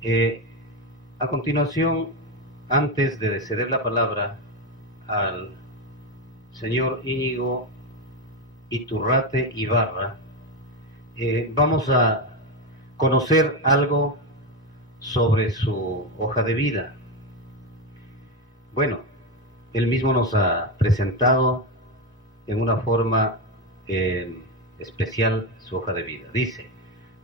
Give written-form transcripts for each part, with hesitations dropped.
Eh, a continuación, antes de ceder la palabra al señor Íñigo Iturrate Ibarra, vamos a conocer algo sobre su hoja de vida. Bueno, él mismo nos ha presentado en una forma especial su hoja de vida. Dice: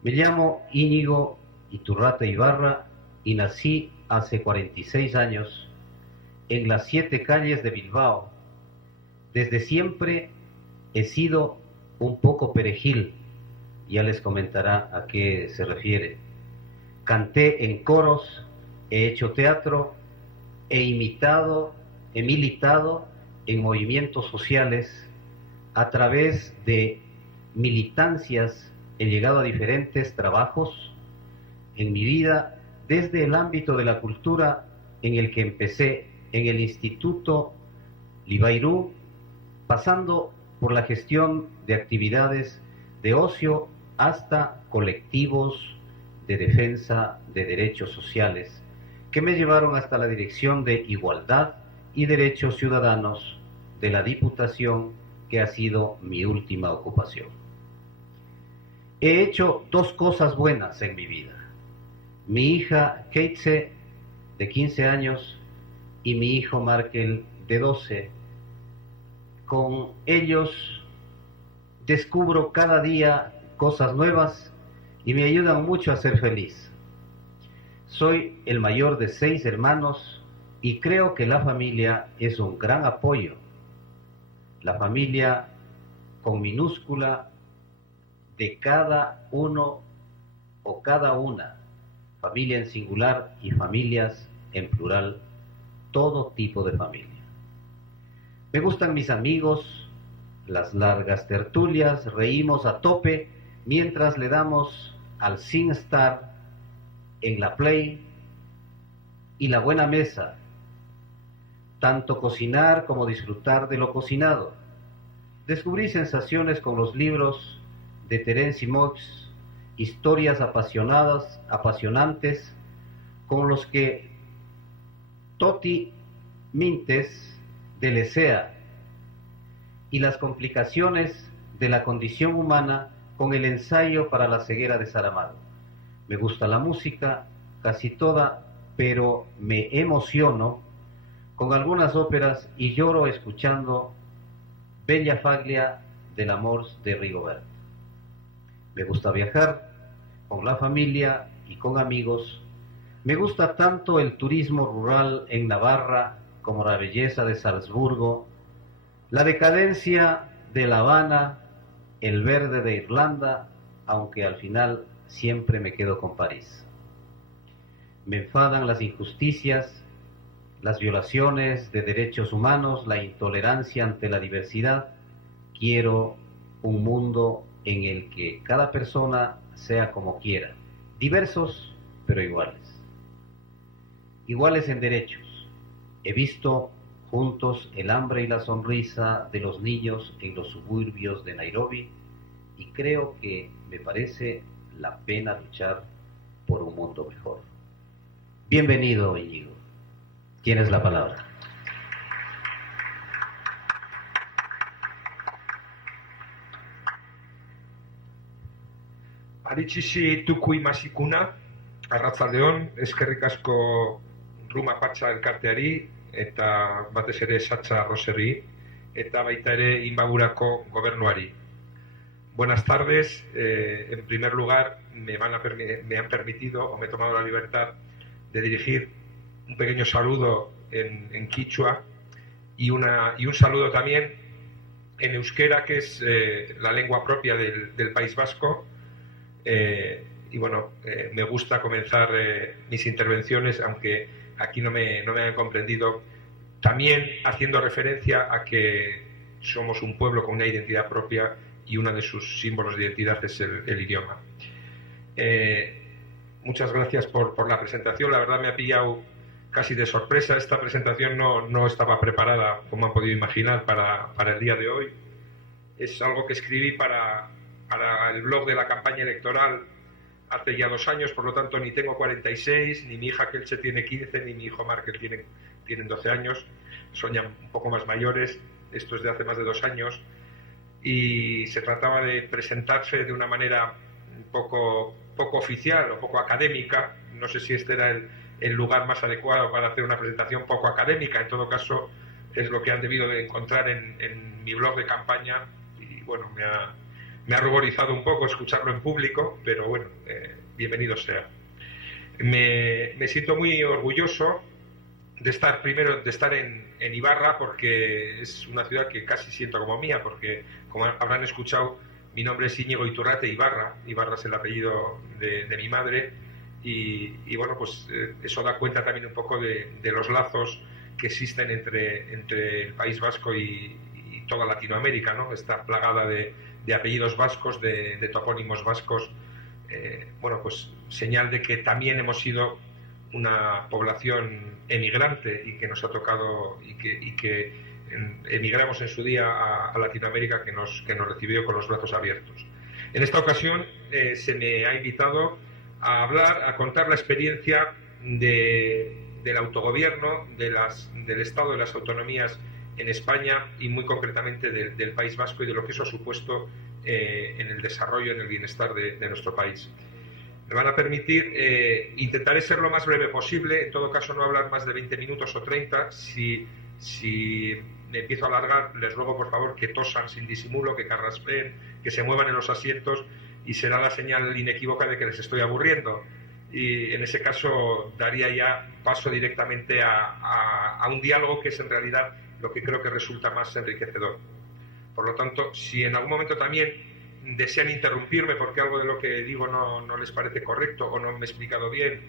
me llamo Íñigo Iturrate Ibarra y nací hace 46 años en las 7 calles de Bilbao. Desde siempre he sido un poco perejil, ya les comentará a qué se refiere. Canté en coros, he hecho teatro, he militado en movimientos sociales. A través de militancias he llegado a diferentes trabajos en mi vida, desde el ámbito de la cultura, en el que empecé en el Instituto Libairú, pasando por la gestión de actividades de ocio hasta colectivos de defensa de derechos sociales, que me llevaron hasta la Dirección de Igualdad y Derechos Ciudadanos de la Diputación, que ha sido mi última ocupación. He hecho 2 cosas buenas en mi vida: mi hija Keitze, de 15 años, y mi hijo Markel, de 12. Con ellos descubro cada día cosas nuevas y me ayudan mucho a ser feliz. Soy el mayor de 6 hermanos y creo que la familia es un gran apoyo. La familia con minúscula de cada uno o cada una, familia en singular y familias en plural, todo tipo de familia. Me gustan mis amigos, las largas tertulias, reímos a tope mientras le damos al SingStar en la Play, y la buena mesa, tanto cocinar como disfrutar de lo cocinado. Descubrí sensaciones con los libros de Terence Moix, historias apasionantes, con los que Toti Mintes de Lecea, y las complicaciones de la condición humana con el ensayo para la ceguera de Saramago. Me gusta la música, casi toda, pero me emociono con algunas óperas y lloro escuchando Bella Faglia del Amor de Rigobert. Me gusta viajar con la familia y con amigos. Me gusta tanto el turismo rural en Navarra como la belleza de Salzburgo, la decadencia de La Habana, el verde de Irlanda, aunque al final siempre me quedo con París. Me enfadan las injusticias, las violaciones de derechos humanos, la intolerancia ante la diversidad. Quiero un mundo en el que cada persona sea como quiera, diversos pero iguales. Iguales en derechos. He visto juntos el hambre y la sonrisa de los niños en los suburbios de Nairobi y creo que me parece la pena luchar por un mundo mejor. Bienvenido, Íñigo. Tienes la palabra. Aritxisi Tukui Masikuna, arratsaldeon, eskerrik asko Ruma Patxa elkarteari eta batez ere Satxa Roserri eta baita ere Inbagurako gobernuari. Buenas tardes. En primer lugar, me han permitido o me he tomado la libertad de dirigir un pequeño saludo en quichua y un saludo también en euskera, que es la lengua propia del País Vasco. Y bueno, me gusta comenzar mis intervenciones, aunque aquí no me han comprendido, también haciendo referencia a que somos un pueblo con una identidad propia y uno de sus símbolos de identidad es el idioma. Muchas gracias por la presentación. La verdad me ha pillado casi de sorpresa. Esta presentación no estaba preparada, como han podido imaginar, para el día de hoy. Es algo que escribí para el blog de la campaña electoral hace ya 2 años, por lo tanto ni tengo 46, ni mi hija Kelche tiene 15, ni mi hijo Markel tienen 12 años, son ya un poco más mayores, esto es de hace más de 2 años, y se trataba de presentarse de una manera un poco oficial o poco académica. No sé si este era el lugar más adecuado para hacer una presentación poco académica, en todo caso es lo que han debido de encontrar en mi blog de campaña, y bueno, me ha ruborizado un poco escucharlo en público, pero bueno, bienvenido sea. Me siento muy orgulloso de estar en Ibarra, porque es una ciudad que casi siento como mía, porque como habrán escuchado, mi nombre es Íñigo Iturrate Ibarra. Ibarra es el apellido de mi madre, y bueno, pues eso da cuenta también un poco de los lazos que existen entre el País Vasco y toda Latinoamérica, ¿no? Está plagada de apellidos vascos, de topónimos vascos. Bueno, pues señal de que también hemos sido una población emigrante y que nos ha tocado y que emigramos en su día a Latinoamérica, que nos recibió con los brazos abiertos. En esta ocasión se me ha invitado a contar la experiencia del autogobierno, del Estado de las autonomías en España, y muy concretamente del País Vasco, y de lo que eso ha supuesto en el desarrollo, en el bienestar de nuestro país. Me van a permitir, intentaré ser lo más breve posible, en todo caso no hablar más de 20 minutos o 30. Si me empiezo a alargar, les ruego por favor que tosan sin disimulo, que carraspeen, que se muevan en los asientos, y será la señal inequívoca de que les estoy aburriendo. Y en ese caso daría ya paso directamente a un diálogo, que es en realidad lo que creo que resulta más enriquecedor. Por lo tanto, si en algún momento también desean interrumpirme porque algo de lo que digo no les parece correcto, o no me he explicado bien,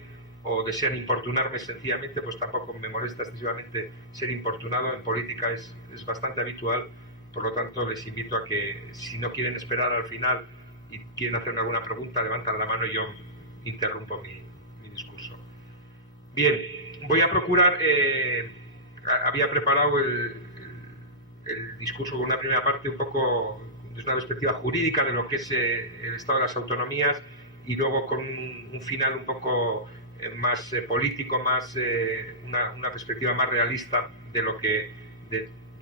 o desean importunarme sencillamente, pues tampoco me molesta excesivamente ser importunado. En política es bastante habitual. Por lo tanto, les invito a que, si no quieren esperar al final y quieren hacerme alguna pregunta, levantan la mano y yo interrumpo mi discurso. Bien, voy a procurar, había preparado el discurso con una primera parte un poco desde una perspectiva jurídica de lo que es el Estado de las autonomías, y luego con un final un poco más político, más una perspectiva más realista de lo que,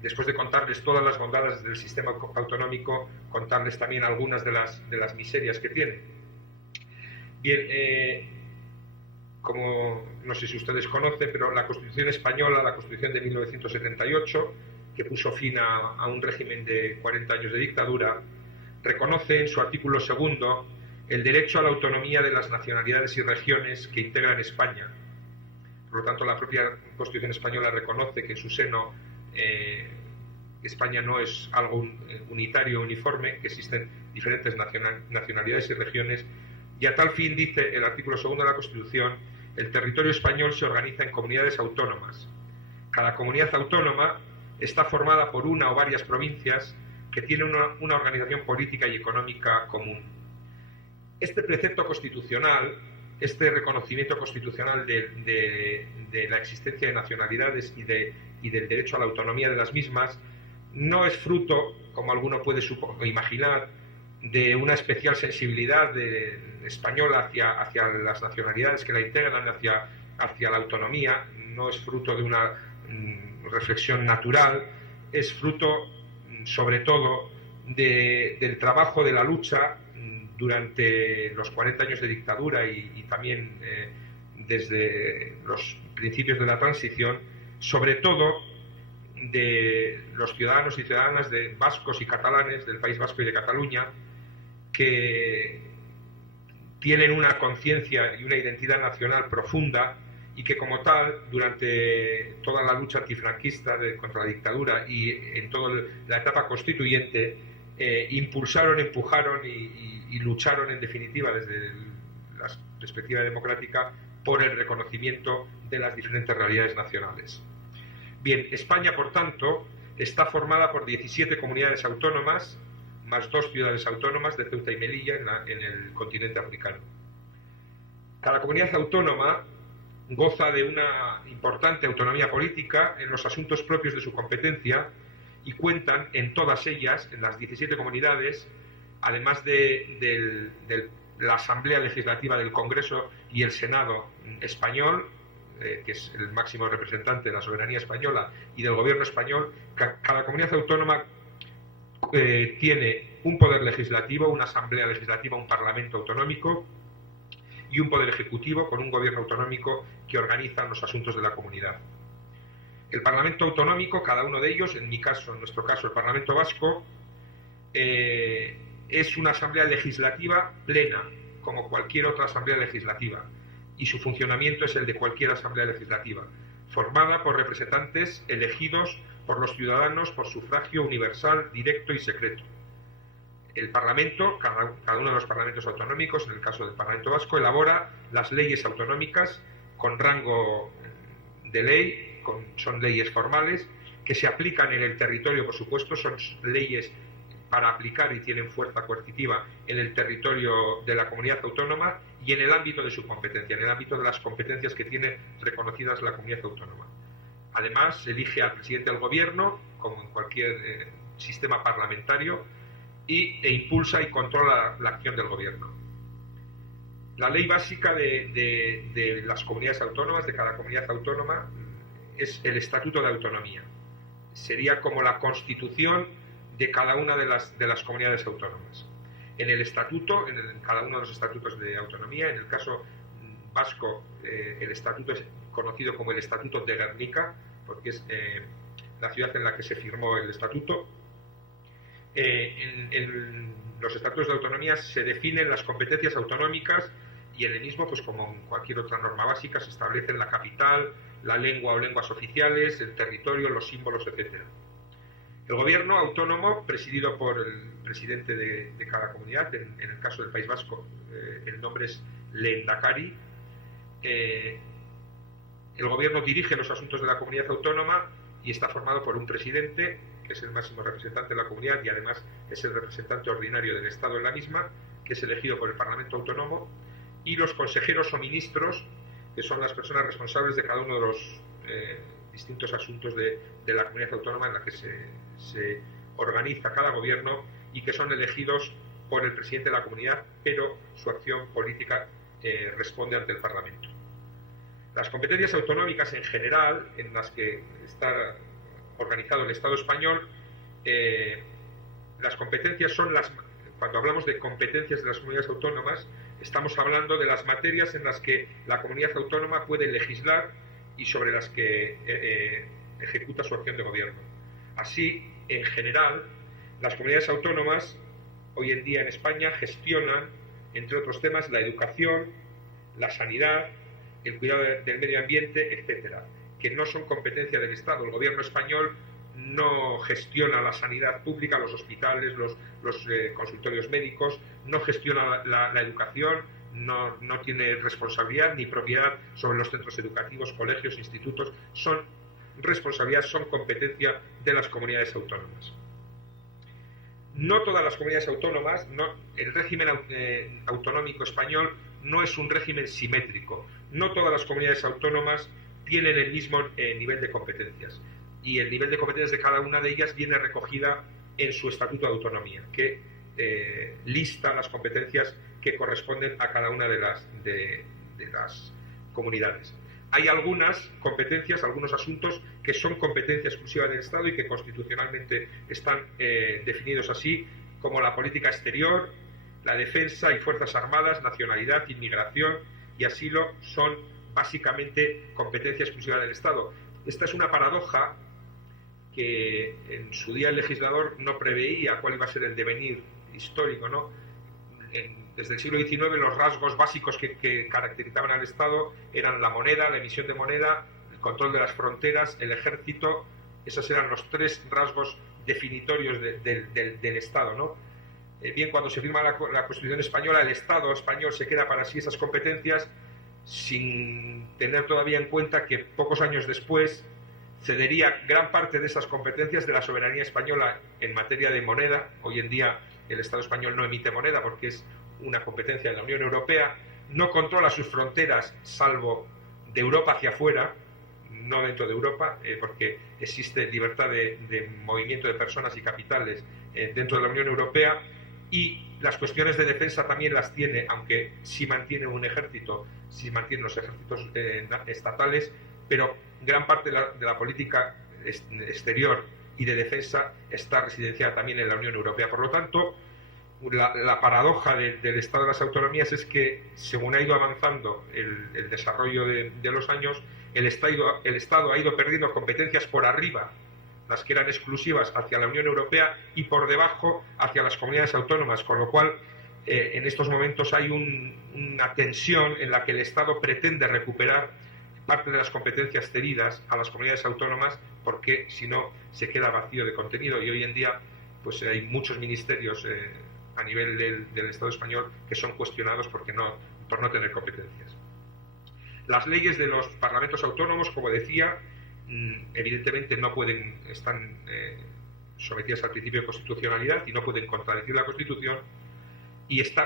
después de contarles todas las bondades del sistema autonómico, contarles también algunas de las miserias que tiene. Bien, como no sé si ustedes conocen, pero la Constitución española, la Constitución de 1978, que puso fin a un régimen de 40 años de dictadura, reconoce en su artículo 2 el derecho a la autonomía de las nacionalidades y regiones que integran España. Por lo tanto, la propia Constitución española reconoce que en su seno España no es algo unitario, uniforme, que existen diferentes nacionalidades y regiones, y a tal fin, dice el artículo 2 de la Constitución, el territorio español se organiza en comunidades autónomas. Cada comunidad autónoma está formada por una o varias provincias que tienen una organización política y económica común. Este precepto constitucional, este reconocimiento constitucional de la existencia de nacionalidades y del derecho a la autonomía de las mismas, no es fruto, como alguno puede imaginar, de una especial sensibilidad española hacia las nacionalidades que la integran, hacia la autonomía. No es fruto de una reflexión natural, es fruto sobre todo del trabajo, de la lucha durante los 40 años de dictadura y también desde los principios de la transición, sobre todo de los ciudadanos y ciudadanas de vascos y catalanes del País Vasco y de Cataluña, que tienen una conciencia y una identidad nacional profunda, y que como tal, durante toda la lucha antifranquista contra la dictadura y en toda la etapa constituyente, impulsaron, empujaron y lucharon, en definitiva, desde la perspectiva democrática, por el reconocimiento de las diferentes realidades nacionales. Bien, España, por tanto, está formada por 17 comunidades autónomas, más 2 ciudades autónomas de Ceuta y Melilla en el continente africano. Cada comunidad autónoma goza de una importante autonomía política en los asuntos propios de su competencia, y cuentan en todas ellas, en las 17 comunidades, además del la Asamblea Legislativa del Congreso y el Senado español, que es el máximo representante de la soberanía española y del gobierno español. Cada comunidad autónoma tiene un poder legislativo, una asamblea legislativa, un parlamento autonómico y un poder ejecutivo con un gobierno autonómico que organiza los asuntos de la comunidad. El parlamento autonómico, cada uno de ellos, en mi caso, en nuestro caso, el Parlamento Vasco, es una asamblea legislativa plena, como cualquier otra asamblea legislativa, y su funcionamiento es el de cualquier asamblea legislativa, formada por representantes elegidos por los ciudadanos por sufragio universal, directo y secreto. El Parlamento, cada uno de los parlamentos autonómicos, en el caso del Parlamento Vasco, elabora las leyes autonómicas con rango de ley, son leyes formales, que se aplican en el territorio, por supuesto, son leyes para aplicar y tienen fuerza coercitiva en el territorio de la comunidad autónoma y en el ámbito de su competencia, en el ámbito de las competencias que tiene reconocidas la comunidad autónoma. Además, se elige al presidente del gobierno, como en cualquier sistema parlamentario, e impulsa y controla la acción del gobierno. La ley básica de las comunidades autónomas, de cada comunidad autónoma, es el Estatuto de Autonomía. Sería como la Constitución de cada una de las comunidades autónomas. En el estatuto, en cada uno de los estatutos de autonomía, en el caso vasco, el estatuto es conocido como el Estatuto de Gernika, porque es la ciudad en la que se firmó el estatuto. En los estatutos de autonomía se definen las competencias autonómicas y en el mismo, pues como en cualquier otra norma básica, se establecen la capital, la lengua o lenguas oficiales, el territorio, los símbolos, etcétera. El gobierno autónomo, presidido por el presidente de cada comunidad, en el caso del País Vasco, el nombre es Lehendakari. El gobierno dirige los asuntos de la comunidad autónoma y está formado por un presidente, que es el máximo representante de la comunidad y además es el representante ordinario del Estado en la misma, que es elegido por el Parlamento Autónomo, y los consejeros o ministros, que son las personas responsables de cada uno de los distintos asuntos de la comunidad autónoma en la que se organiza cada gobierno y que son elegidos por el presidente de la comunidad, pero su acción política responde ante el Parlamento. Las competencias autonómicas en general, en las que está organizado el Estado español, las competencias son cuando hablamos de competencias de las comunidades autónomas, estamos hablando de las materias en las que la comunidad autónoma puede legislar y sobre las que ejecuta su acción de gobierno. Así, en general, las comunidades autónomas hoy en día en España gestionan, entre otros temas, la educación, la sanidad, el cuidado del medio ambiente, etcétera, que no son competencia del Estado. El gobierno español no gestiona la sanidad pública, los hospitales, los consultorios médicos, no gestiona la educación, no tiene responsabilidad ni propiedad sobre los centros educativos, colegios, institutos. Son competencia de las comunidades autónomas. No todas las comunidades autónomas, el régimen autonómico español no es un régimen simétrico. No todas las comunidades autónomas tienen el mismo nivel de competencias. Y el nivel de competencias de cada una de ellas viene recogida en su Estatuto de Autonomía, que lista las competencias que corresponden a cada una de las comunidades. Hay algunas competencias, algunos asuntos que son competencia exclusiva del Estado y que constitucionalmente están definidos así, como la política exterior, la defensa y fuerzas armadas, nacionalidad, inmigración y asilo son básicamente competencia exclusiva del Estado. Esta es una paradoja que en su día el legislador no preveía cuál iba a ser el devenir histórico, ¿no? Desde el siglo XIX los rasgos básicos que caracterizaban al Estado eran la moneda, la emisión de moneda, el control de las fronteras, el ejército. Esos eran los tres rasgos definitorios del Estado, ¿no? Bien, cuando se firma la Constitución española, el Estado español se queda para sí esas competencias sin tener todavía en cuenta que pocos años después cedería gran parte de esas competencias de la soberanía española en materia de moneda. Hoy en día el Estado español no emite moneda porque es una competencia de la Unión Europea, no controla sus fronteras salvo de Europa hacia afuera, no dentro de Europa, porque existe libertad de movimiento de personas y capitales dentro de la Unión Europea, y Las cuestiones de defensa también las tiene, aunque sí mantiene un ejército, sí mantiene los ejércitos estatales, pero gran parte de la política exterior y de defensa está residenciada también en la Unión Europea. Por lo tanto, la paradoja del Estado de las autonomías es que, según ha ido avanzando el desarrollo de los años, el Estado ha ido perdiendo competencias por arriba, las que eran exclusivas, hacia la Unión Europea, y por debajo hacia las comunidades autónomas, con lo cual en estos momentos hay una tensión en la que el Estado pretende recuperar parte de las competencias cedidas a las comunidades autónomas, porque si no se queda vacío de contenido, y hoy en día pues hay muchos ministerios a nivel del Estado español que son cuestionados por no tener competencias. Las leyes de los parlamentos autónomos, como decía, evidentemente están sometidas al principio de constitucionalidad y no pueden contradecir la Constitución,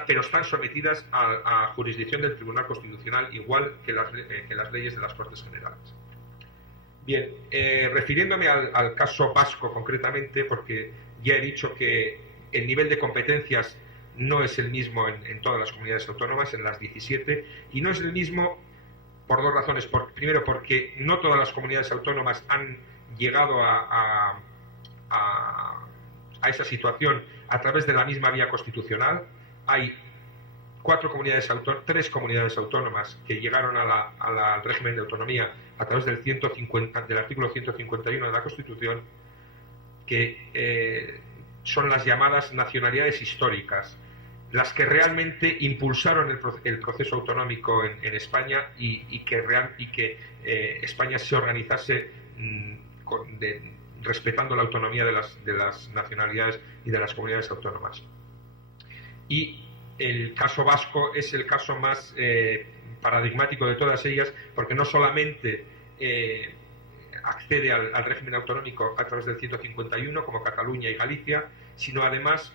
pero están sometidas a jurisdicción del Tribunal Constitucional, igual que las leyes de las Cortes Generales. Bien, refiriéndome al caso vasco concretamente, porque ya he dicho que el nivel de competencias no es el mismo en todas las comunidades autónomas, en las 17, y no es el mismo por dos razones. Primero, porque no todas las comunidades autónomas han llegado a esa situación a través de la misma vía constitucional. Hay tres comunidades autónomas que llegaron al régimen de autonomía a través del artículo 151 de la Constitución, que son las llamadas nacionalidades históricas, las que realmente impulsaron el proceso autonómico en España y que España se organizase respetando la autonomía de las nacionalidades y de las comunidades autónomas. Y el caso vasco es el caso más paradigmático de todas ellas, porque no solamente accede al régimen autonómico a través del 151, como Cataluña y Galicia, sino además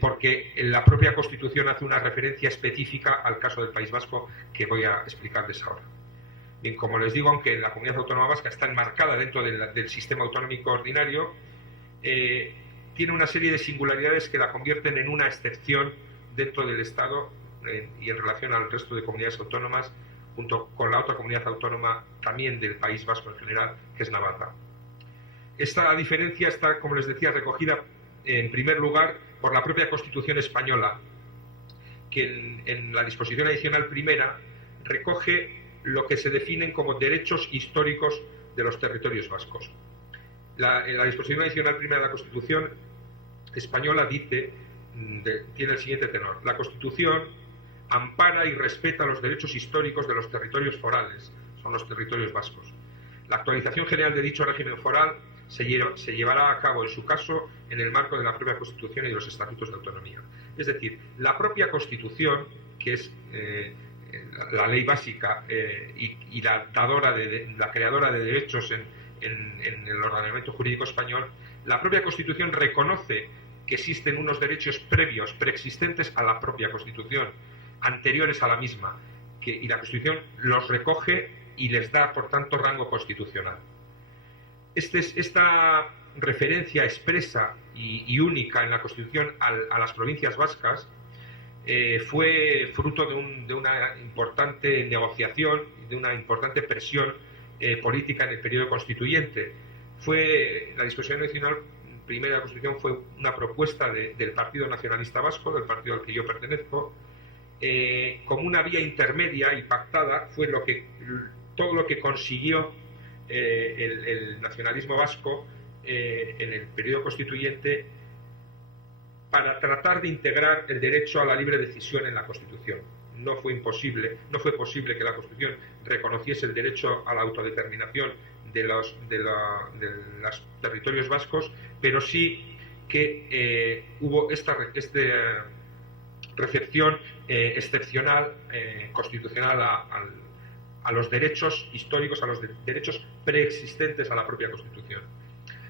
porque la propia Constitución hace una referencia específica al caso del País Vasco, que voy a explicarles ahora. Bien, como les digo, aunque la comunidad autónoma vasca está enmarcada dentro del sistema autonómico ordinario, tiene una serie de singularidades que la convierten en una excepción dentro del Estado y en relación al resto de comunidades autónomas, junto con la otra comunidad autónoma también del País Vasco en general, que es Navarra. Esta diferencia está, como les decía, recogida en primer lugar por la propia Constitución española, que en la disposición adicional primera recoge lo que se definen como derechos históricos de los territorios vascos. En la disposición adicional primera de la Constitución española tiene el siguiente tenor: la Constitución ampara y respeta los derechos históricos de los territorios forales, son los territorios vascos. La actualización general de dicho régimen foral se llevará a cabo, en su caso, en el marco de la propia Constitución y de los estatutos de autonomía. Es decir, la propia Constitución, que es la ley básica y la creadora de derechos en el ordenamiento jurídico español, la propia Constitución reconoce que existen unos derechos preexistentes a la propia Constitución, anteriores a la misma, y la Constitución los recoge y les da, por tanto, rango constitucional. Esta referencia expresa y única en la Constitución a las provincias vascas fue fruto de una importante negociación, de una importante presión política en el periodo constituyente. La disposición adicional primera de la Constitución fue una propuesta del Partido Nacionalista Vasco, del partido al que yo pertenezco, como una vía intermedia y pactada. Fue todo lo que consiguió el nacionalismo vasco en el periodo constituyente para tratar de integrar el derecho a la libre decisión en la Constitución. No fue posible que la Constitución reconociese el derecho a la autodeterminación de los territorios vascos, pero sí que hubo esta recepción excepcional constitucional a los derechos históricos, a los derechos preexistentes a la propia Constitución.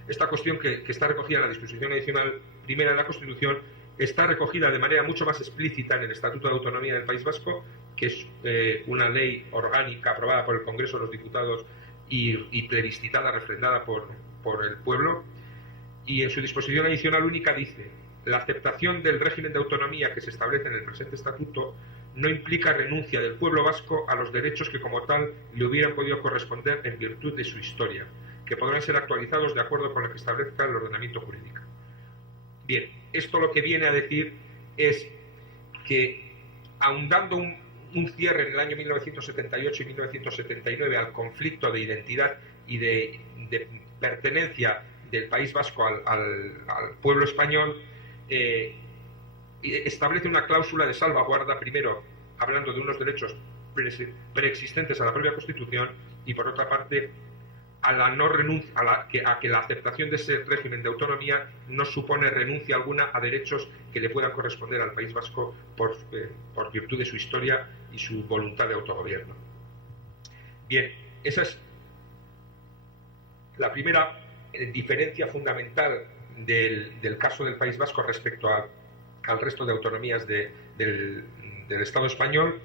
Esta cuestión que está recogida en la disposición adicional primera de la Constitución está recogida de manera mucho más explícita en el Estatuto de Autonomía del País Vasco, que es una ley orgánica aprobada por el Congreso de los Diputados y plebiscitada, refrendada por el pueblo, y en su disposición adicional única dice La aceptación del régimen de autonomía que se establece en el presente estatuto no implica renuncia del pueblo vasco a los derechos que como tal le hubieran podido corresponder en virtud de su historia, que podrán ser actualizados de acuerdo con lo que establezca el ordenamiento jurídico. Bien, esto lo que viene a decir es que, aun dando un cierre en el año 1978 y 1979 al conflicto de identidad y de pertenencia del País Vasco al pueblo español, establece una cláusula de salvaguarda, primero hablando de unos derechos preexistentes a la propia Constitución, y por otra parte a que la aceptación de ese régimen de autonomía no supone renuncia alguna a derechos que le puedan corresponder al País Vasco por virtud de su historia y su voluntad de autogobierno. Bien, esa es la primera diferencia fundamental del caso del País Vasco respecto al resto de autonomías del Estado español.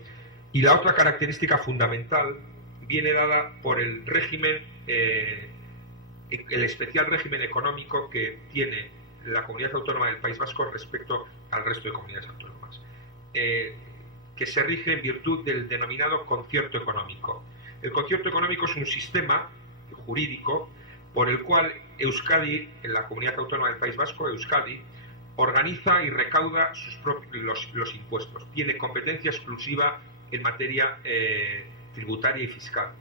Y la otra característica fundamental viene dada por el régimen, el especial régimen económico que tiene la comunidad autónoma del País Vasco respecto al resto de comunidades autónomas, que se rige en virtud del denominado concierto económico. El concierto económico es un sistema jurídico por el cual Euskadi, en la comunidad autónoma del País Vasco, Euskadi, organiza y recauda los impuestos. Tiene competencia exclusiva en materia tributaria y fiscal.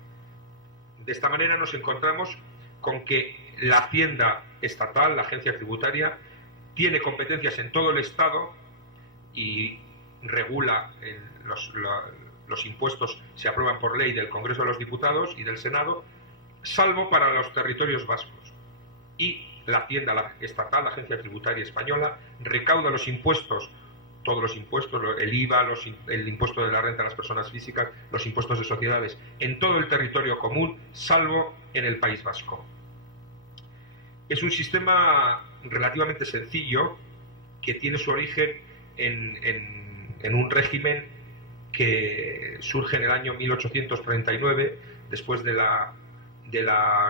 De esta manera nos encontramos con que la Hacienda estatal, la agencia tributaria, tiene competencias en todo el Estado y regula los impuestos, se aprueban por ley del Congreso de los Diputados y del Senado, salvo para los territorios vascos. Y la Hacienda estatal, la agencia tributaria española, recauda los impuestos, todos los impuestos, el IVA, el impuesto de la renta a las personas físicas, los impuestos de sociedades, en todo el territorio común, salvo en el País Vasco. Es un sistema relativamente sencillo que tiene su origen en un régimen que surge en el año 1839, después de una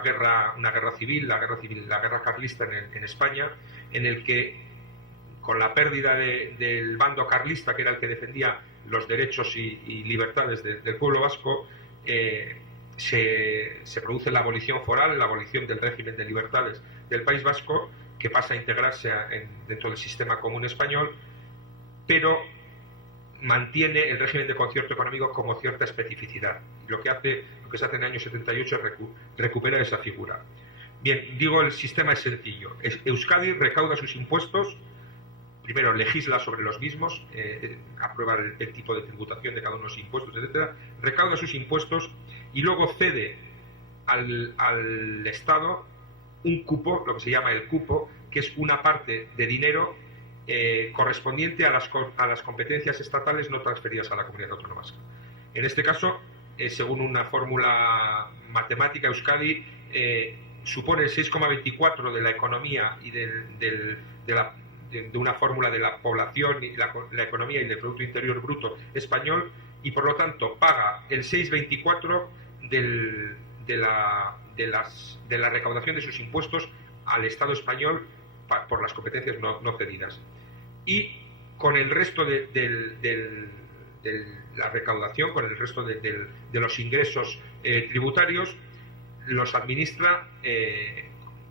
guerra civil, la guerra carlista en España, en el que, con la pérdida del bando carlista, que era el que defendía los derechos y libertades del pueblo vasco, se produce la abolición foral, la abolición del régimen de libertades del País Vasco, que pasa a integrarse dentro del sistema común español, pero mantiene el régimen de concierto económico como cierta especificidad. Lo que se hace en el año 78 es recuperar esa figura. Bien, digo, el sistema es sencillo. Euskadi recauda sus impuestos, primero legisla sobre los mismos, aprueba el tipo de tributación de cada uno de los impuestos, etcétera, recauda sus impuestos y luego cede al Estado un cupo, lo que se llama el cupo, que es una parte de dinero correspondiente a las competencias estatales no transferidas a la comunidad autónoma vasca. En este caso, según una fórmula matemática, Euskadi supone el 6,24 de la economía y de una fórmula de la población y la economía y del Producto Interior Bruto español, y por lo tanto paga el 6,24 de la recaudación de sus impuestos al Estado español por las competencias no cedidas. Y con el resto de la recaudación, con el resto de los ingresos tributarios, los administra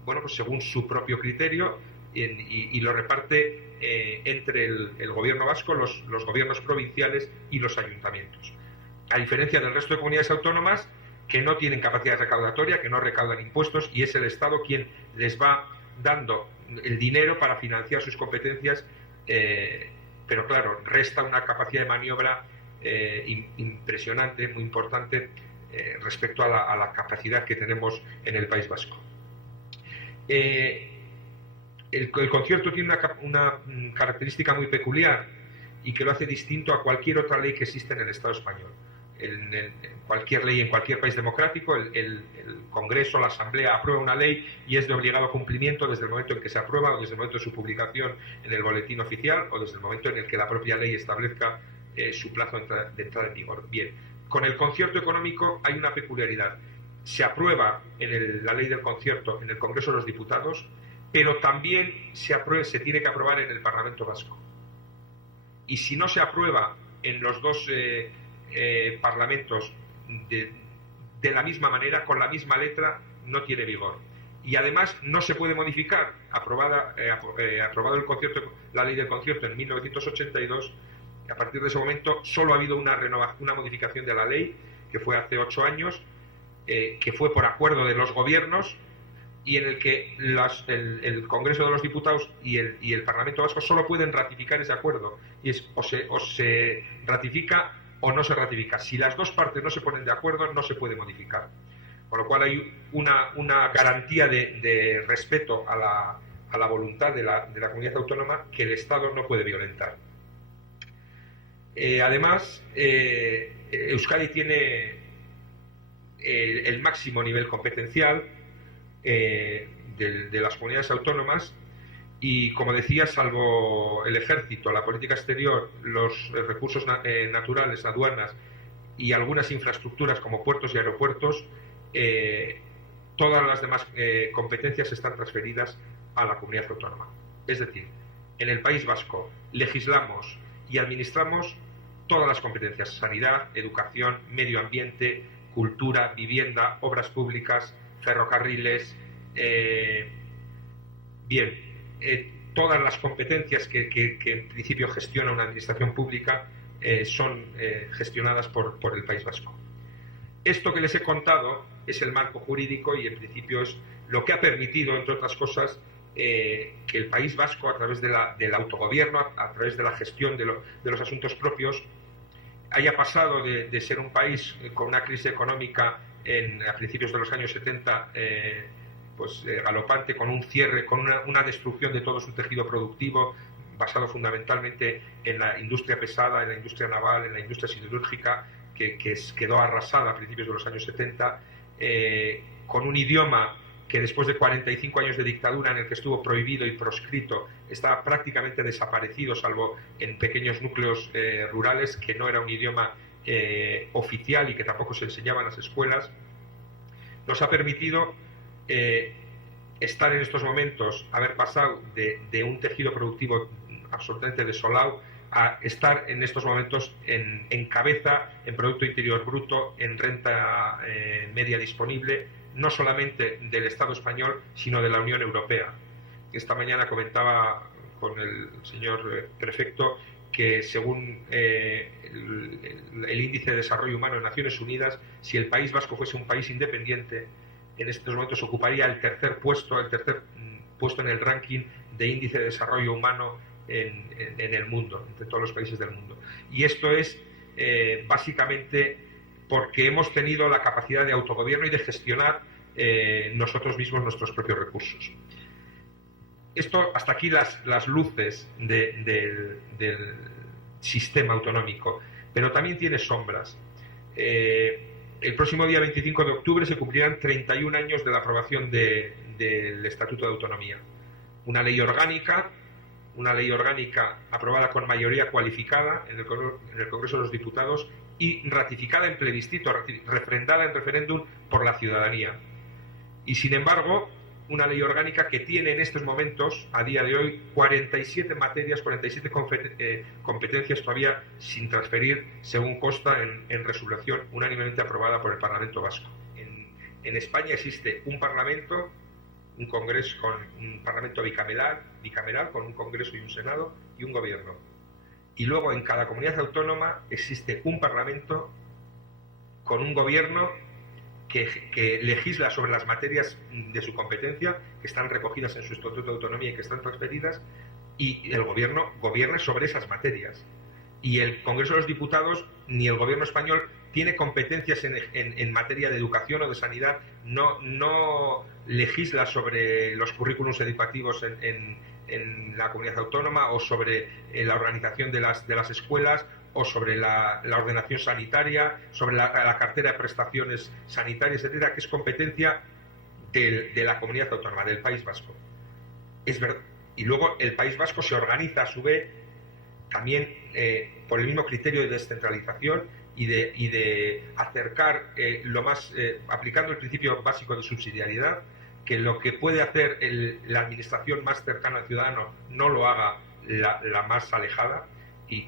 pues según su propio criterio y lo reparte entre el gobierno vasco, los gobiernos provinciales y los ayuntamientos. A diferencia del resto de comunidades autónomas que no tienen capacidad recaudatoria, que no recaudan impuestos, y es el Estado quien les va dando el dinero para financiar sus competencias, pero claro, resta una capacidad de maniobra impresionante, muy importante, respecto a la capacidad que tenemos en el País Vasco. El concierto tiene una característica muy peculiar y que lo hace distinto a cualquier otra ley que existe en el Estado español. En cualquier ley, en cualquier país democrático, el Congreso, la Asamblea aprueba una ley y es de obligado cumplimiento desde el momento en que se aprueba o desde el momento de su publicación en el boletín oficial o desde el momento en el que la propia ley establezca su plazo de entrada en vigor. Bien, con el concierto económico hay una peculiaridad. Se aprueba la ley del concierto en el Congreso de los Diputados, pero también se tiene que aprobar en el Parlamento Vasco. Y si no se aprueba en los dos parlamentos de la misma manera, con la misma letra, no tiene vigor. Y además no se puede modificar, aprobado la ley del concierto en 1982, a partir de ese momento solo ha habido una modificación de la ley, que fue hace 8 años, que fue por acuerdo de los gobiernos, y en el que el Congreso de los Diputados y el Parlamento Vasco solo pueden ratificar ese acuerdo, y es o se ratifica o no se ratifica. Si las dos partes no se ponen de acuerdo, no se puede modificar. Con lo cual hay una garantía de respeto a la voluntad de la comunidad autónoma que el Estado no puede violentar. Además, Euskadi tiene el máximo nivel competencial de las comunidades autónomas, y, como decía, salvo el ejército, la política exterior, los recursos naturales, aduanas y algunas infraestructuras como puertos y aeropuertos, todas las demás competencias están transferidas a la comunidad autónoma. Es decir, en el País Vasco legislamos y administramos todas las competencias: sanidad, educación, medio ambiente, cultura, vivienda, obras públicas, ferrocarriles, todas las competencias que en principio gestiona una administración pública son gestionadas por el País Vasco. Esto que les he contado es el marco jurídico, y en principio es lo que ha permitido, entre otras cosas, que el País Vasco, a través del autogobierno, a través de la gestión de los asuntos propios, haya pasado de ser un país con una crisis económica a principios de los años 70 galopante, con un cierre, con una destrucción de todo su tejido productivo, basado fundamentalmente en la industria pesada, en la industria naval, en la industria siderúrgica, que quedó arrasada a principios de los años 70, con un idioma que después de 45 años de dictadura, en el que estuvo prohibido y proscrito, estaba prácticamente desaparecido, salvo en pequeños núcleos rurales, que no era un idioma oficial y que tampoco se enseñaba en las escuelas. Nos ha permitido estar en estos momentos, haber pasado de un tejido productivo absolutamente desolado a estar en estos momentos en cabeza, en Producto Interior Bruto, en renta media disponible, no solamente del Estado español, sino de la Unión Europea. Esta mañana comentaba con el señor prefecto que, según el Índice de Desarrollo Humano de Naciones Unidas, si el País Vasco fuese un país independiente, en estos momentos ocuparía el tercer puesto en el ranking de Índice de Desarrollo Humano en el mundo, entre todos los países del mundo. Y esto es básicamente porque hemos tenido la capacidad de autogobierno y de gestionar nosotros mismos nuestros propios recursos. Esto, hasta aquí las luces del sistema autonómico, pero también tiene sombras. El próximo día 25 de octubre se cumplirán 31 años de la aprobación del Estatuto de Autonomía. Una ley orgánica aprobada con mayoría cualificada en el Congreso de los Diputados y ratificada en plebiscito, refrendada en referéndum por la ciudadanía. Y, sin embargo, una ley orgánica que tiene en estos momentos, a día de hoy, 47 materias, 47 competencias todavía sin transferir, según consta en resolución unánimemente aprobada por el Parlamento Vasco. En España existe un Parlamento, un Congreso, con un Parlamento bicameral, con un Congreso y un Senado y un Gobierno. Y luego en cada comunidad autónoma existe un Parlamento con un Gobierno que legisla sobre las materias de su competencia, que están recogidas en su Estatuto de Autonomía y que están transferidas, y el Gobierno gobierna sobre esas materias. Y el Congreso de los Diputados, ni el Gobierno español, tiene competencias en materia de educación o de sanidad, no legisla sobre los currículums educativos en la comunidad autónoma, o sobre la organización de las escuelas, o sobre la ordenación sanitaria, sobre la cartera de prestaciones sanitarias, etcétera, que es competencia de la comunidad autónoma, del País Vasco. Es verdad. Y luego el País Vasco se organiza a su vez también por el mismo criterio de descentralización y de acercar lo más, aplicando el principio básico de subsidiariedad, que lo que puede hacer la administración más cercana al ciudadano no lo haga la más alejada, y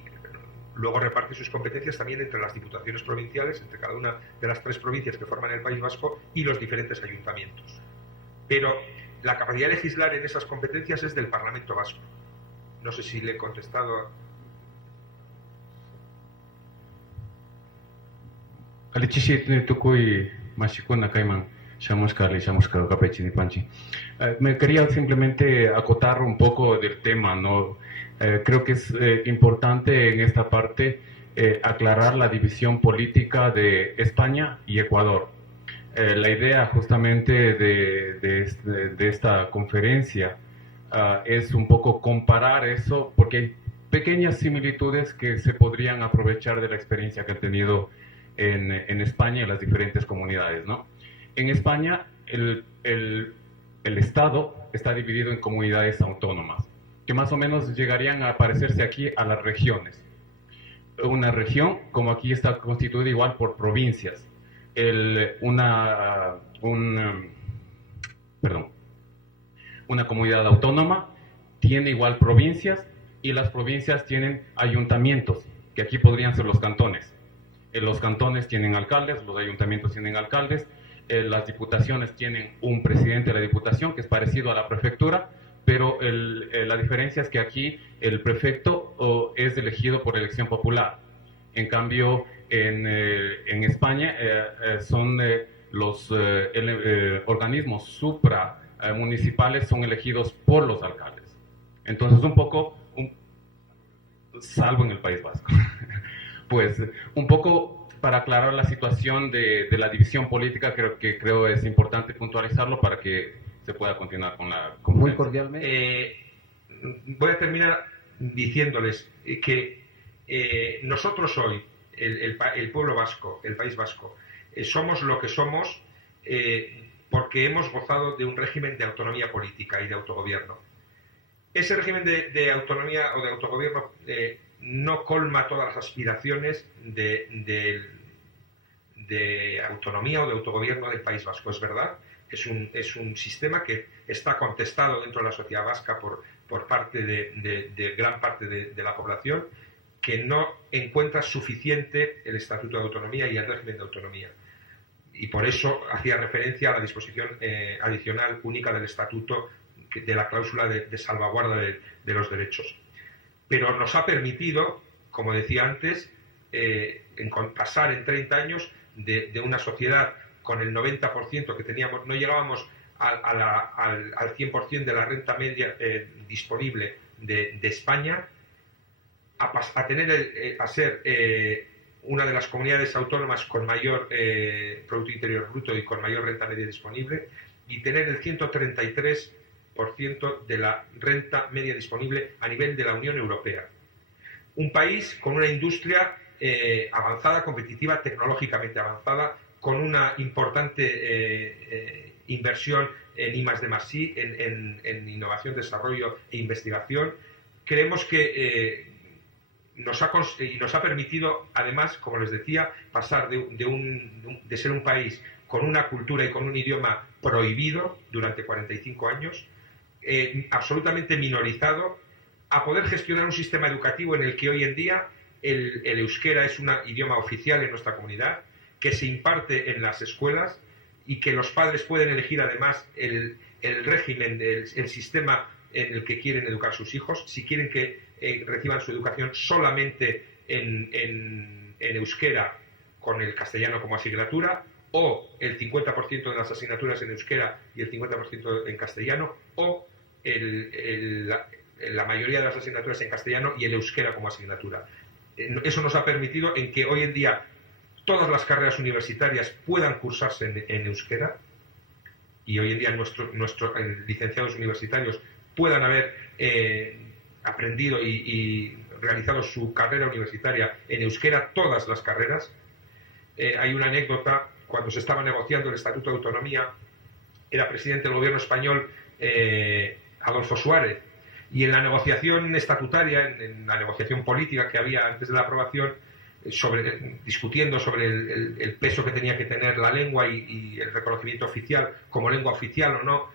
luego reparte sus competencias también entre las diputaciones provinciales, entre cada una de las 3 provincias que forman el País Vasco y los diferentes ayuntamientos. Pero la capacidad de legislar en esas competencias es del Parlamento Vasco. No sé si le he contestado. Me quería simplemente acotar un poco del tema, ¿no? Creo que es importante en esta parte aclarar la división política de España y Ecuador. La idea justamente de esta conferencia es un poco comparar eso, porque hay pequeñas similitudes que se podrían aprovechar de la experiencia que han tenido en España y las diferentes comunidades, ¿no? En España el Estado está dividido en comunidades autónomas, que más o menos llegarían a parecerse aquí a las regiones. Una región, como aquí, está constituida igual por provincias. Una comunidad autónoma tiene igual provincias, y las provincias tienen ayuntamientos, que aquí podrían ser los cantones. Los cantones tienen alcaldes, los ayuntamientos tienen alcaldes, las diputaciones tienen un presidente de la diputación, que es parecido a la prefectura, pero la diferencia es que aquí el prefecto es elegido por elección popular. En cambio, en España son los organismos supramunicipales son elegidos por los alcaldes. Entonces, salvo en el País Vasco. Pues un poco para aclarar la situación de la división política, creo es importante puntualizarlo para que se pueda continuar con la conferencia. Muy cordialmente. Voy a terminar diciéndoles que nosotros hoy, el pueblo vasco, el País Vasco, somos lo que somos porque hemos gozado de un régimen de autonomía política y de autogobierno. Ese régimen de autonomía o de autogobierno no colma todas las aspiraciones de autonomía o de autogobierno del País Vasco, es verdad. Es un sistema que está contestado dentro de la sociedad vasca por parte de gran parte de la población, que no encuentra suficiente el Estatuto de Autonomía y el régimen de autonomía. Y por eso hacía referencia a la disposición adicional única del Estatuto, de la cláusula de salvaguarda de los derechos. Pero nos ha permitido, como decía antes, pasar en 30 años de una sociedad con el 90% que teníamos, no llegábamos al 100% de la renta media disponible de España, a ser una de las comunidades autónomas con mayor Producto Interior Bruto y con mayor renta media disponible, y tener el 133% de la renta media disponible a nivel de la Unión Europea. Un país con una industria avanzada, competitiva, tecnológicamente avanzada, con una importante inversión en I+D+I, en innovación, desarrollo e investigación. Creemos que nos ha permitido, además, como les decía, pasar de ser un país con una cultura y con un idioma prohibido durante 45 años, absolutamente minorizado, a poder gestionar un sistema educativo en el que hoy en día el euskera es un idioma oficial en nuestra comunidad, que se imparte en las escuelas y que los padres pueden elegir además el régimen, el sistema en el que quieren educar a sus hijos, si quieren que reciban su educación solamente en euskera con el castellano como asignatura, o el 50% de las asignaturas en euskera y el 50% en castellano, o la mayoría de las asignaturas en castellano y el euskera como asignatura. Eso nos ha permitido en que hoy en día todas las carreras universitarias puedan cursarse en euskera, y hoy en día nuestros licenciados universitarios puedan haber aprendido y realizado su carrera universitaria en euskera, todas las carreras. Hay una anécdota: cuando se estaba negociando el Estatuto de Autonomía, era presidente del gobierno español Adolfo Suárez, y en la negociación estatutaria, en la negociación política que había antes de la aprobación, discutiendo sobre el peso que tenía que tener la lengua y el reconocimiento oficial como lengua oficial o no,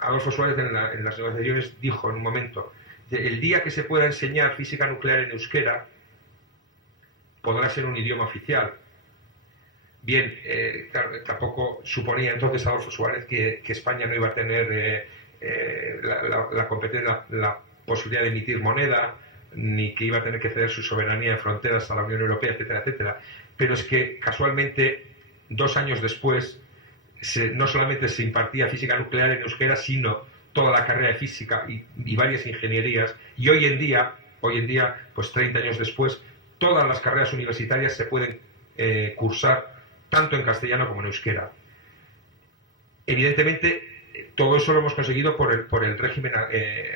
Adolfo Suárez en las negociaciones dijo en un momento: el día que se pueda enseñar física nuclear en euskera podrá ser un idioma oficial. Bien, claro, tampoco suponía entonces Adolfo Suárez que España no iba a tener la competencia, la posibilidad de emitir moneda, ni que iba a tener que ceder su soberanía de fronteras a la Unión Europea, etcétera, etcétera. Pero es que casualmente 2 años después no solamente se impartía física nuclear en euskera, sino toda la carrera de física y varias ingenierías, y hoy en día, pues 30 años después, todas las carreras universitarias se pueden cursar tanto en castellano como en euskera. Evidentemente, todo eso lo hemos conseguido por el régimen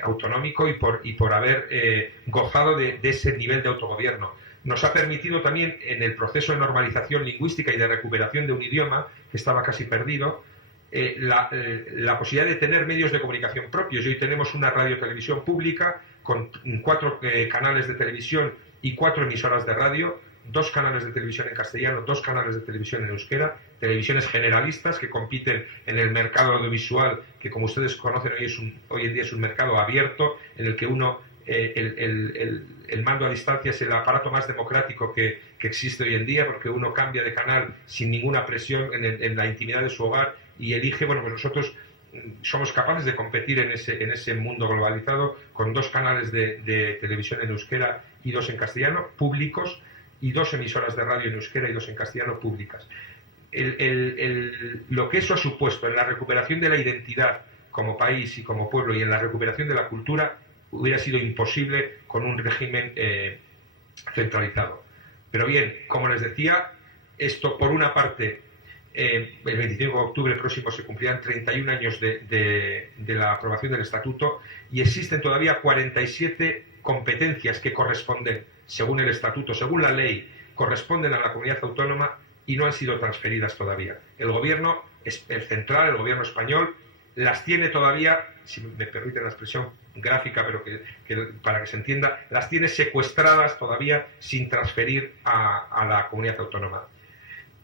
autonómico y por haber gozado de ese nivel de autogobierno. Nos ha permitido también, en el proceso de normalización lingüística y de recuperación de un idioma que estaba casi perdido, la posibilidad de tener medios de comunicación propios. Y hoy tenemos una radio-televisión pública con 4 canales de televisión y 4 emisoras de radio, 2 canales de televisión en castellano, 2 canales de televisión en euskera, televisiones generalistas que compiten en el mercado audiovisual, que como ustedes conocen hoy en día es un mercado abierto, en el que el mando a distancia es el aparato más democrático que existe hoy en día, porque uno cambia de canal sin ninguna presión en la intimidad de su hogar y elige. Bueno, pues nosotros somos capaces de competir en ese mundo globalizado con 2 canales de televisión en euskera y 2 en castellano, públicos, y 2 emisoras de radio en euskera y 2 en castellano, públicas. Lo que eso ha supuesto en la recuperación de la identidad como país y como pueblo y en la recuperación de la cultura hubiera sido imposible con un régimen centralizado. Pero bien, como les decía, esto por una parte, el 25 de octubre próximo se cumplirán 31 años de la aprobación del Estatuto y existen todavía 47 competencias que corresponden, según el Estatuto, según la ley, corresponden a la comunidad autónoma y no han sido transferidas todavía. El gobierno central, el gobierno español, las tiene todavía, si me permiten la expresión gráfica, pero para que se entienda, las tiene secuestradas todavía sin transferir a la comunidad autónoma.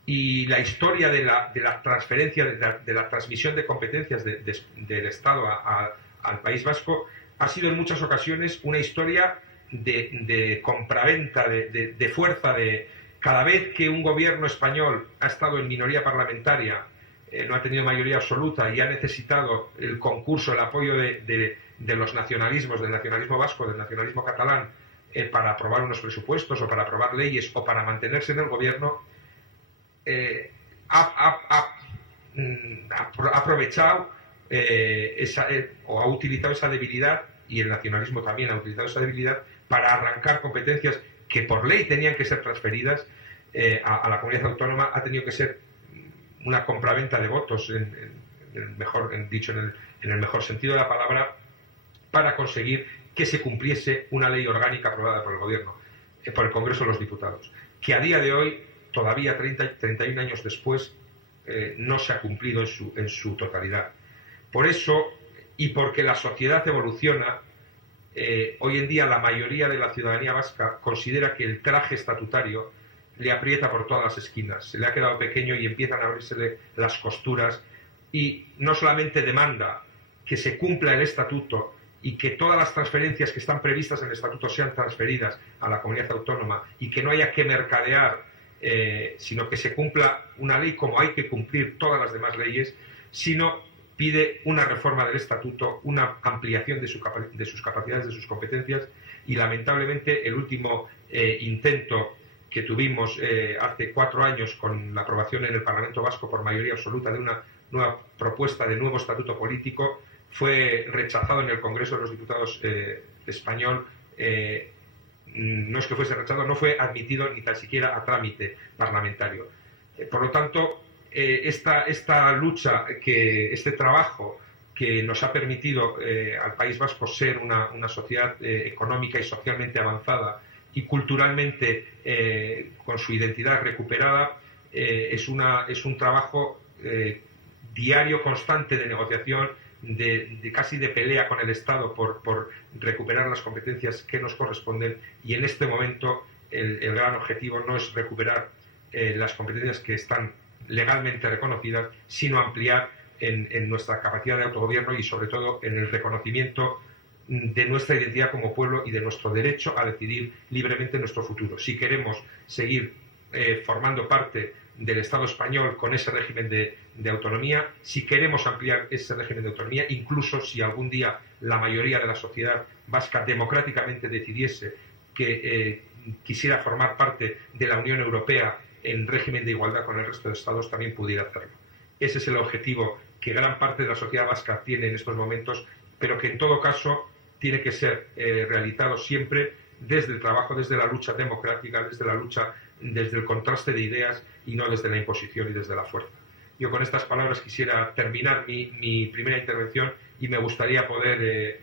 Y la historia de la transferencia, de la transmisión de competencias del Estado al País Vasco ha sido en muchas ocasiones una historia de compraventa, de fuerza, de cada vez que un gobierno español ha estado en minoría parlamentaria, no ha tenido mayoría absoluta y ha necesitado el concurso, el apoyo de los nacionalismos, del nacionalismo vasco, del nacionalismo catalán, para aprobar unos presupuestos o para aprobar leyes o para mantenerse en el gobierno, ha aprovechado o ha utilizado esa debilidad, y el nacionalismo también ha utilizado esa debilidad para arrancar competencias que por ley tenían que ser transferidas a la comunidad autónoma. Ha tenido que ser una compraventa de votos, en el mejor sentido de la palabra, para conseguir que se cumpliese una ley orgánica aprobada por el gobierno, por el Congreso de los Diputados, que a día de hoy, todavía 31 años después, no se ha cumplido en su totalidad. Por eso, y porque la sociedad evoluciona, hoy en día la mayoría de la ciudadanía vasca considera que el traje estatutario le aprieta por todas las esquinas, se le ha quedado pequeño y empiezan a abrírsele las costuras, y no solamente demanda que se cumpla el estatuto y que todas las transferencias que están previstas en el estatuto sean transferidas a la comunidad autónoma y que no haya que mercadear, sino que se cumpla una ley como hay que cumplir todas las demás leyes, sino pide una reforma del estatuto, una ampliación de sus capacidades, de sus competencias, y lamentablemente el último intento que tuvimos hace 4 años con la aprobación en el Parlamento Vasco por mayoría absoluta de una nueva propuesta de nuevo estatuto político fue rechazado en el Congreso de los Diputados español. No es que fuese rechazado, no fue admitido ni tan siquiera a trámite parlamentario. Por lo tanto, esta lucha, este trabajo que nos ha permitido al País Vasco ser una sociedad económica y socialmente avanzada y culturalmente con su identidad recuperada, es un trabajo diario, constante, de negociación, casi de pelea con el Estado por recuperar las competencias que nos corresponden, y en este momento el gran objetivo no es recuperar las competencias que están legalmente reconocidas, sino ampliar en nuestra capacidad de autogobierno y sobre todo en el reconocimiento de nuestra identidad como pueblo y de nuestro derecho a decidir libremente nuestro futuro. Si queremos seguir formando parte del Estado español con ese régimen de autonomía, si queremos ampliar ese régimen de autonomía, incluso si algún día la mayoría de la sociedad vasca democráticamente decidiese que quisiera formar parte de la Unión Europea en régimen de igualdad con el resto de estados, también pudiera hacerlo. Ese es el objetivo que gran parte de la sociedad vasca tiene en estos momentos, pero que en todo caso tiene que ser realizado siempre desde el trabajo, desde la lucha democrática, desde la lucha, desde el contraste de ideas y no desde la imposición y desde la fuerza. Yo con estas palabras quisiera terminar mi primera intervención y me gustaría poder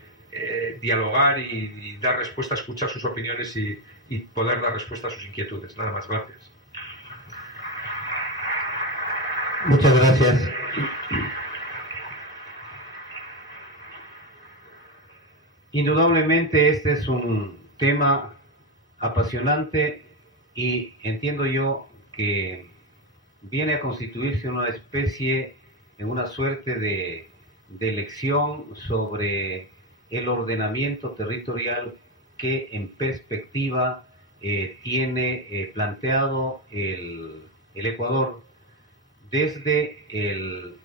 dialogar y dar respuesta, escuchar sus opiniones y poder dar respuesta a sus inquietudes. Nada más, gracias. Muchas gracias. Indudablemente este es un tema apasionante y entiendo yo que viene a constituirse una especie, en una suerte de elección sobre el ordenamiento territorial que en perspectiva tiene planteado el Ecuador desde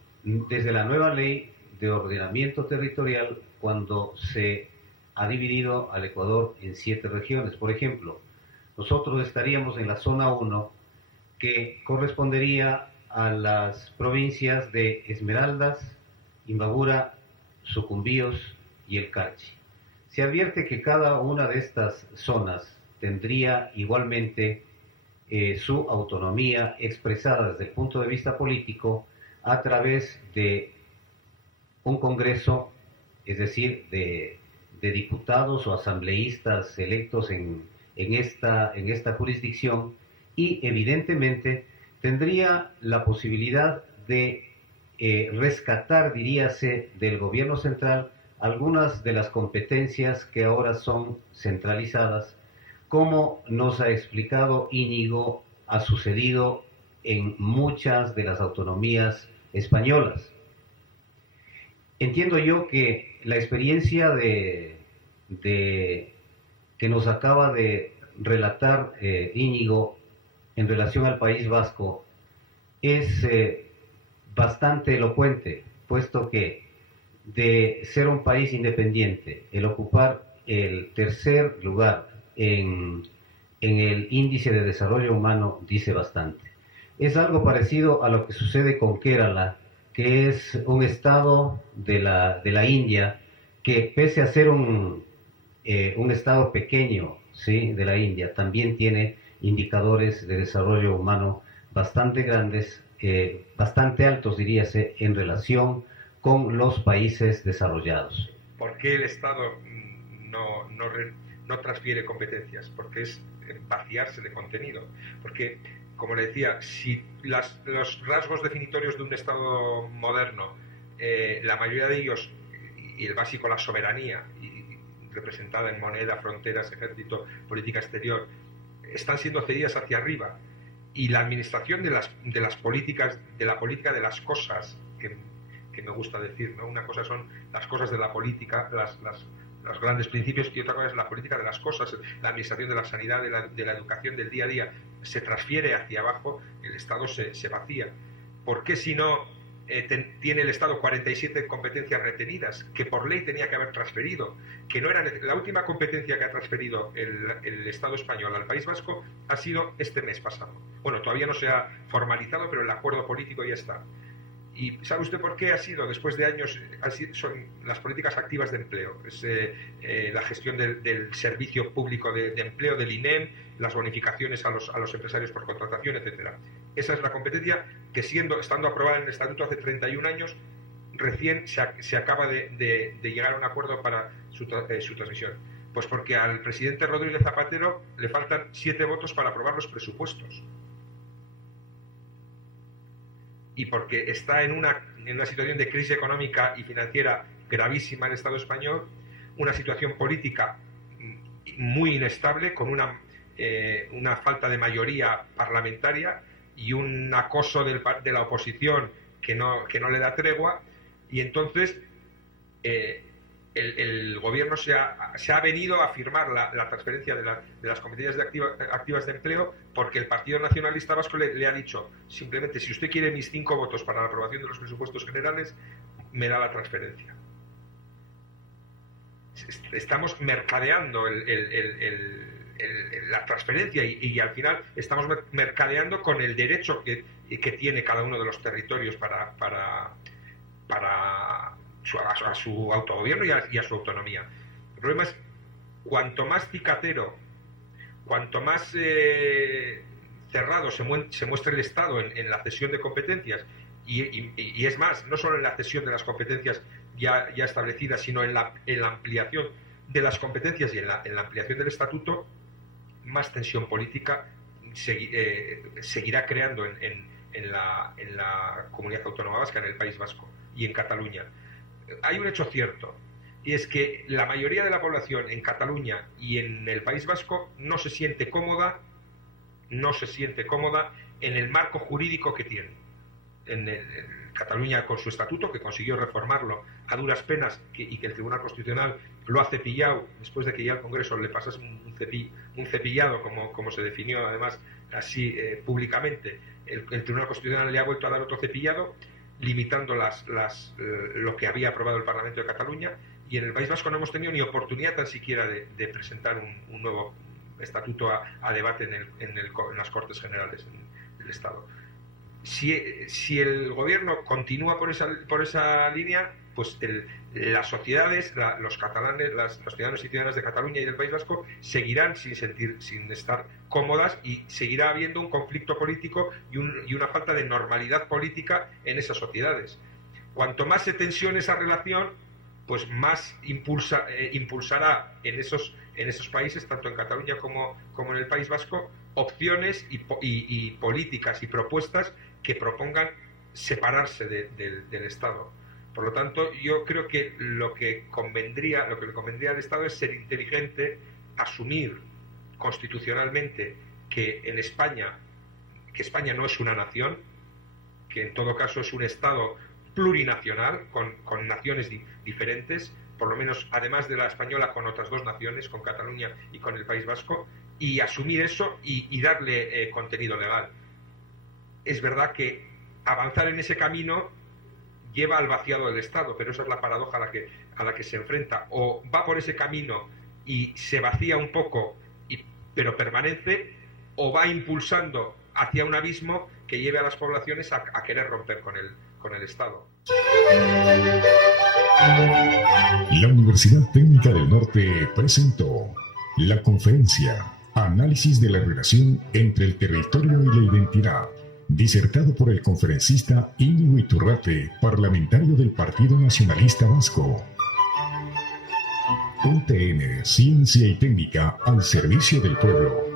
la nueva ley de ordenamiento territorial, cuando se ha dividido al Ecuador en 7 regiones. Por ejemplo, nosotros estaríamos en la zona 1, que correspondería a las provincias de Esmeraldas, Imbabura, Sucumbíos y el Carchi. Se advierte que cada una de estas zonas tendría igualmente su autonomía expresada desde el punto de vista político a través de un congreso, es decir, de diputados o asambleístas electos en esta jurisdicción, y evidentemente tendría la posibilidad de rescatar, diríase, del gobierno central algunas de las competencias que ahora son centralizadas. Como nos ha explicado Íñigo, ha sucedido en muchas de las autonomías españolas. Entiendo yo que la experiencia que nos acaba de relatar Íñigo en relación al País Vasco es bastante elocuente, puesto que de ser un país independiente, el ocupar el tercer lugar en el índice de desarrollo humano dice bastante. Es algo parecido a lo que sucede con Kerala, que es un estado de la India, que pese a ser un estado pequeño, ¿sí?, de la India, también tiene indicadores de desarrollo humano bastante grandes, bastante altos, diríase, en relación con los países desarrollados. ¿Por qué el Estado no transfiere competencias? Porque es vaciarse de contenido. Porque, como le decía, si los rasgos definitorios de un Estado moderno, la mayoría de ellos, y el básico, la soberanía, representada en moneda, fronteras, ejército, política exterior, están siendo cedidas hacia arriba, y la administración de las políticas, de la política de las cosas, que me gusta decir, ¿no? Una cosa son las cosas de la política, los grandes principios, y otra cosa es la política de las cosas, la administración de la sanidad, de la educación, del día a día, se transfiere hacia abajo, el Estado se vacía. ¿Por qué, si no tiene el Estado 47 competencias retenidas, que por ley tenía que haber transferido, que no era la última competencia que ha transferido el Estado español al País Vasco ha sido este mes pasado? Bueno, todavía no se ha formalizado, pero el acuerdo político ya está. ¿Y sabe usted por qué ha sido? Después de años, son las políticas activas de empleo, es la gestión del servicio público de empleo, del INEM, las bonificaciones a los empresarios por contratación, etcétera. Esa es la competencia que, estando aprobada en el Estatuto hace 31 años, recién se acaba de llegar a un acuerdo para su transmisión. Pues porque al presidente Rodríguez Zapatero le faltan 7 votos para aprobar los presupuestos. Y porque está en una situación de crisis económica y financiera gravísima el Estado español, una situación política muy inestable, con una una falta de mayoría parlamentaria y un acoso de la oposición que no le da tregua, y entonces el gobierno se ha venido a firmar la transferencia de las competencias activas de empleo, porque el Partido Nacionalista Vasco le ha dicho simplemente: si usted quiere mis 5 votos para la aprobación de los presupuestos generales, me da la transferencia. Estamos mercadeando la transferencia y al final estamos mercadeando con el derecho que tiene cada uno de los territorios para a su autogobierno y a su autonomía. El problema es, cuanto más cicatero, cuanto más cerrado se muestre el Estado en la cesión de competencias, y es más, no solo en la cesión de las competencias ya establecidas, sino en la ampliación de las competencias y en la ampliación del estatuto, más tensión política seguirá creando en la comunidad autónoma vasca, en el País Vasco y en Cataluña. Hay un hecho cierto, y es que la mayoría de la población en Cataluña y en el País Vasco no se siente cómoda en el marco jurídico que tiene. En Cataluña, con su estatuto, que consiguió reformarlo a duras penas, y que el Tribunal Constitucional lo ha cepillado después de que ya al Congreso le pasase un cepillado, como se definió además así públicamente. El Tribunal Constitucional le ha vuelto a dar otro cepillado, limitando lo que había aprobado el Parlamento de Cataluña, y en el País Vasco no hemos tenido ni oportunidad tan siquiera de presentar un nuevo estatuto a debate en las Cortes Generales del Estado. Si el gobierno continúa por esa línea, pues las sociedades, los catalanes, los ciudadanos y ciudadanas de Cataluña y del País Vasco seguirán sin estar cómodas, y seguirá habiendo un conflicto político y una falta de normalidad política en esas sociedades. Cuanto más se tensione esa relación, pues más impulsará en esos países, tanto en Cataluña como en el País Vasco, opciones y políticas y propuestas que propongan separarse del Estado. Por lo tanto, yo creo que lo que le convendría al Estado es ser inteligente, asumir constitucionalmente que España no es una nación, que en todo caso es un Estado plurinacional con naciones diferentes, por lo menos además de la española con otras 2 naciones, con Cataluña y con el País Vasco, y asumir eso y darle contenido legal. Es verdad que avanzar en ese camino lleva al vaciado del Estado, pero esa es la paradoja a la que se enfrenta. O va por ese camino y se vacía un poco, pero permanece, o va impulsando hacia un abismo que lleve a las poblaciones a querer romper con el Estado. La Universidad Técnica del Norte presentó la conferencia Análisis de la relación entre el territorio y la identidad, disertado por el conferencista Íñigo Iturrate, parlamentario del Partido Nacionalista Vasco. UTN, Ciencia y Técnica al servicio del pueblo.